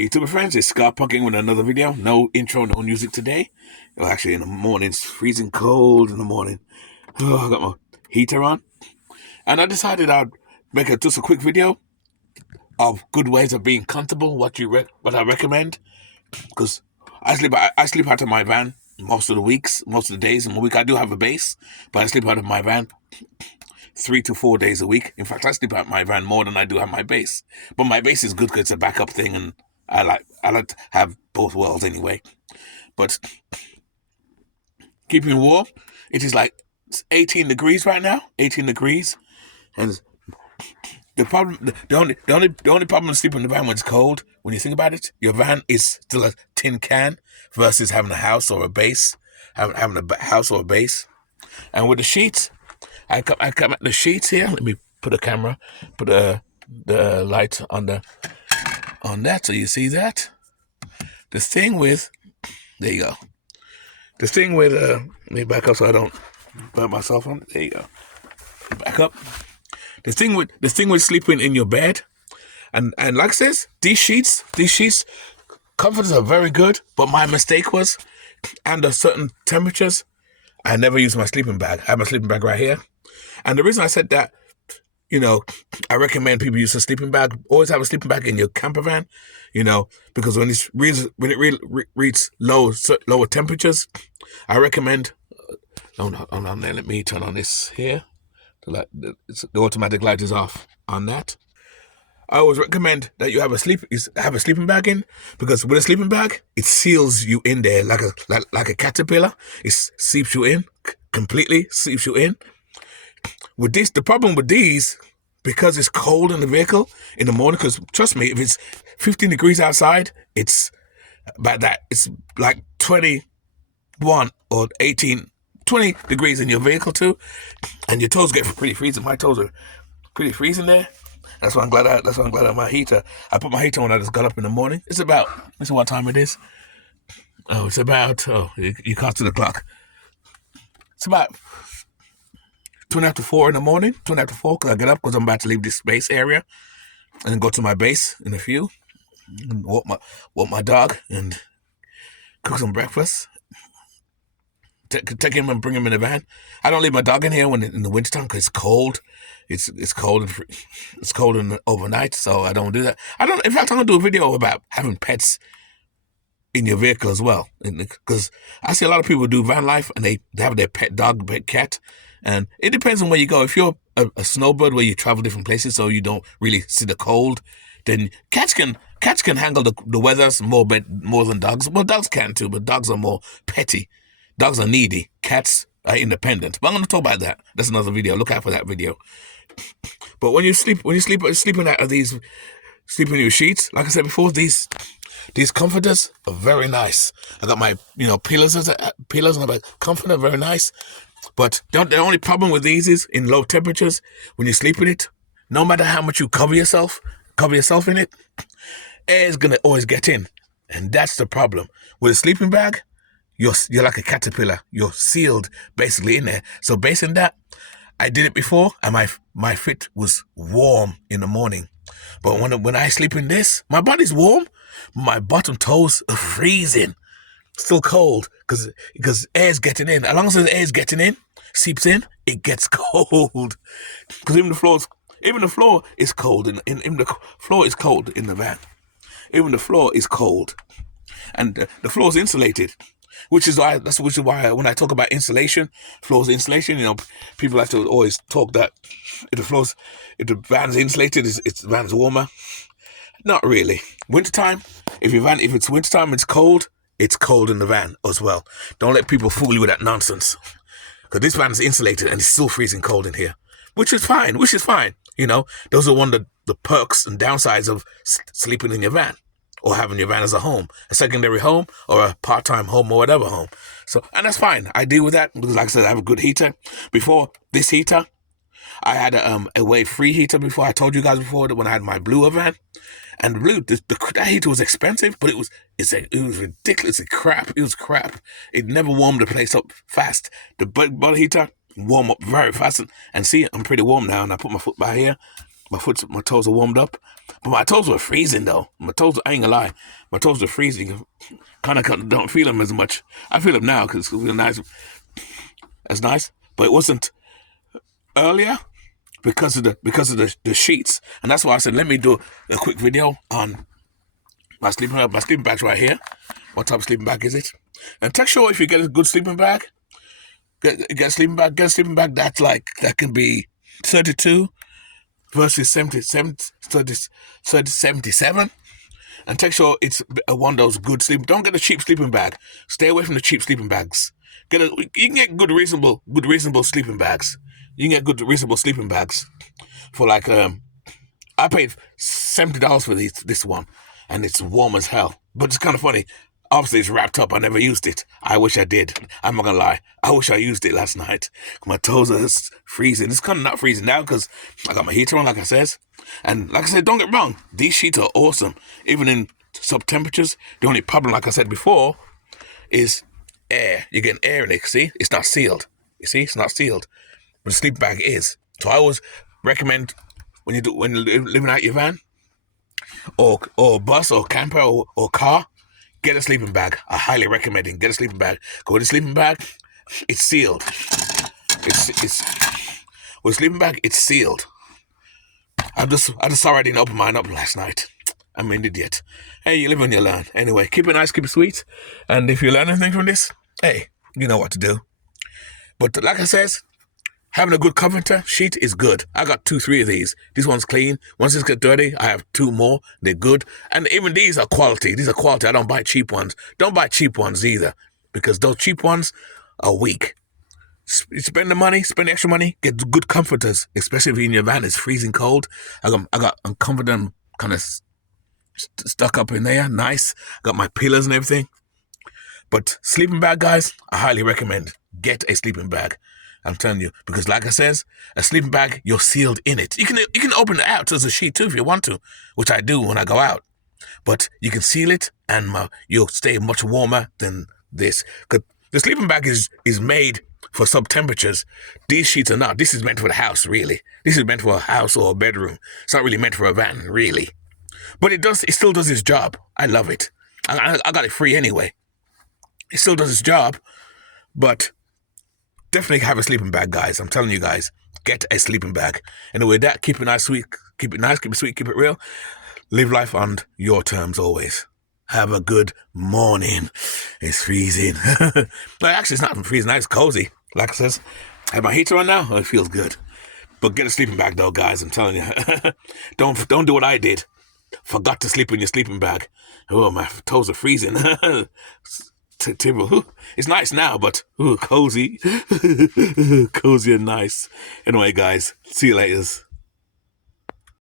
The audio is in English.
YouTube friends, it's Scott Punking with another video. No intro, no music today. Well, actually, in the morning, it's freezing cold in the morning. Oh, I got my heater on. And I decided I'd make just a quick video of good ways of being comfortable, what I recommend. Because I sleep out of my van most of the weeks, most of the days. In the week, I do have a base, but I sleep out of my van 3 to 4 days a week. In fact, I sleep out my van more than I do have my base. But my base is good because it's a backup thing, and I like to have both worlds anyway. But keeping warm, it is like 18 degrees right now. 18 degrees, and the only problem with sleeping in the van when it's cold, when you think about it, your van is still a tin can versus having a house or a base, having a house or a base. And with the sheets, I come at the sheets here. Let me put the light on that so you see that. The thing with, there you go. The thing with, let me back up so I don't burn myself on. There you go. Back up. The thing with sleeping in your bed, and like I says, these sheets, comforters are very good, but my mistake was, under certain temperatures, I never use my sleeping bag. I have my sleeping bag right here. And the reason I said that, I recommend people use a sleeping bag. Always have a sleeping bag in your camper van, because when it reaches lower temperatures, I recommend. Hold on there. Let me turn on this here. The automatic light is off on that. I always recommend that you have a sleeping bag in, because with a sleeping bag, it seals you in there like a caterpillar. It seeps you in completely, seeps you in. With this, the problem with these, because it's cold in the vehicle in the morning, because trust me, if it's 15 degrees outside, it's about that. It's like 21 or 18, 20 degrees in your vehicle too, and your toes get pretty freezing. My toes are pretty freezing there. That's why I'm glad I have my heater. I put my heater on when I just got up in the morning. This is what time it is. You can't see the clock. It's about 2 after 4 in the morning. 2 after 4 because I get up because I'm about to leave this base area and then go to my base in a few and walk my dog and cook some breakfast. Take him and bring him in the van. I don't leave my dog in here in the wintertime because it's cold. It's cold overnight, so I don't do that. In fact, I'm gonna do a video about having pets in your vehicle as well, because I see a lot of people do van life and they have their pet dog, pet cat, and it depends on where you go. If you're a snowbird where you travel different places, so you don't really see the cold, then cats can handle the weathers more than dogs. Well, dogs can too, but dogs are more petty. Dogs are needy. Cats are independent. But I'm going to talk about that. That's another video. Look out for that video. But when you sleeping in your sheets, like I said before, these comforters are very nice. I got my pillows on my comforter, very nice. But the only problem with these is in low temperatures, when you sleep in it, no matter how much you cover yourself in it, air is gonna always get in, and that's the problem with a sleeping bag. You're like a caterpillar. You're sealed basically in there. So based on that, I did it before, and my feet was warm in the morning. But when I sleep in this, my body's warm, my bottom toes are freezing, still cold because air's getting in. As long as the air's getting in, seeps in, it gets cold. Because even the floor is cold. Even the floor is cold in the van. Even the floor is cold, and the floor is insulated. Which is why when I talk about insulation, floors insulation, people like to always talk that if the van's insulated, the van's warmer. Not really. Wintertime, if it's wintertime, it's cold in the van as well. Don't let people fool you with that nonsense. Because this van is insulated and it's still freezing cold in here. Which is fine. Those are one of the perks and downsides of sleeping in your van. Or having your van as a home, a secondary home, or a part-time home, or whatever home. So, and that's fine. I deal with that because, like I said, I have a good heater. Before this heater, I had a wave-free heater before. I told you guys before that when I had my blue van, and that heater was expensive, but it was ridiculously crap. It was crap. It never warmed the place up fast. The body heater warm up very fast, and see, I'm pretty warm now. And I put my foot by here. My toes are warmed up. But my toes were freezing though. My toes, I ain't gonna lie, my toes were freezing. Kind of don't feel them as much. I feel them now because it was nice. It's nice, but it wasn't earlier because of the sheets, and that's why I said let me do a quick video on my sleeping bag. My sleeping bag's right here. What type of sleeping bag is it? And take sure if you get a good sleeping bag, get a sleeping bag. Get a sleeping bag that can be 32 versus 77. And take sure it's one of those good sleep. Don't get a cheap sleeping bag. Stay away from the cheap sleeping bags. You can get good reasonable sleeping bags. You can get good reasonable sleeping bags for like I paid $70 for this one, and it's warm as hell. But it's kind of funny. Obviously, it's wrapped up. I never used it. I wish I did. I'm not gonna lie. I wish I used it last night. My toes are freezing. It's kind of not freezing now because I got my heater on, like I says. And like I said, don't get wrong. These sheets are awesome. Even in sub temperatures. The only problem, like I said before, is air. You're getting air in it. See, it's not sealed. You see, it's not sealed. But the sleeping bag is. So I always recommend when you're living out your van or bus or camper or car, get a sleeping bag. I highly recommend it. Get a sleeping bag. Go with a sleeping bag. It's sealed. It's with a sleeping bag. It's sealed. I just saw I didn't open mine up last night. I'm an idiot. Hey, you live and you learn. Anyway, keep it nice, keep it sweet. And if you learn anything from this, hey, you know what to do. But like I says, having a good comforter sheet is good. I got 2-3 of these. This one's clean. Once it gets dirty, I have 2 more. They're good. And even these are quality. These are quality. I don't buy cheap ones. Don't buy cheap ones either. Because those cheap ones are weak. Spend the money, spend the extra money, get good comforters, especially if in your van it's freezing cold. I'm comforter kind of stuck up in there, nice. Got my pillows and everything. But sleeping bag, guys, I highly recommend get a sleeping bag. I'm telling you, because like I says, a sleeping bag, you're sealed in it. You can open it out as a sheet too if you want to, which I do when I go out. But you can seal it, and you'll stay much warmer than this. Cause the sleeping bag is made for sub temperatures. These sheets are not. This is meant for the house, really. This is meant for a house or a bedroom. It's not really meant for a van, really. But it still does its job. I love it. I got it free anyway. It still does its job, but definitely have a sleeping bag, guys. I'm telling you guys, get a sleeping bag. Anyway, that keep it nice, sweet, keep it nice, keep it sweet, keep it real. Live life on your terms always. Have a good morning. It's freezing. Well, actually, it's not freezing. It's cozy. Like I says, I have my heater on now. It feels good. But get a sleeping bag, though, guys. I'm telling you. Don't do what I did. Forgot to sleep in your sleeping bag. Oh, my toes are freezing. It's nice now, but cozy. Cozy and nice. Anyway, guys, see you later.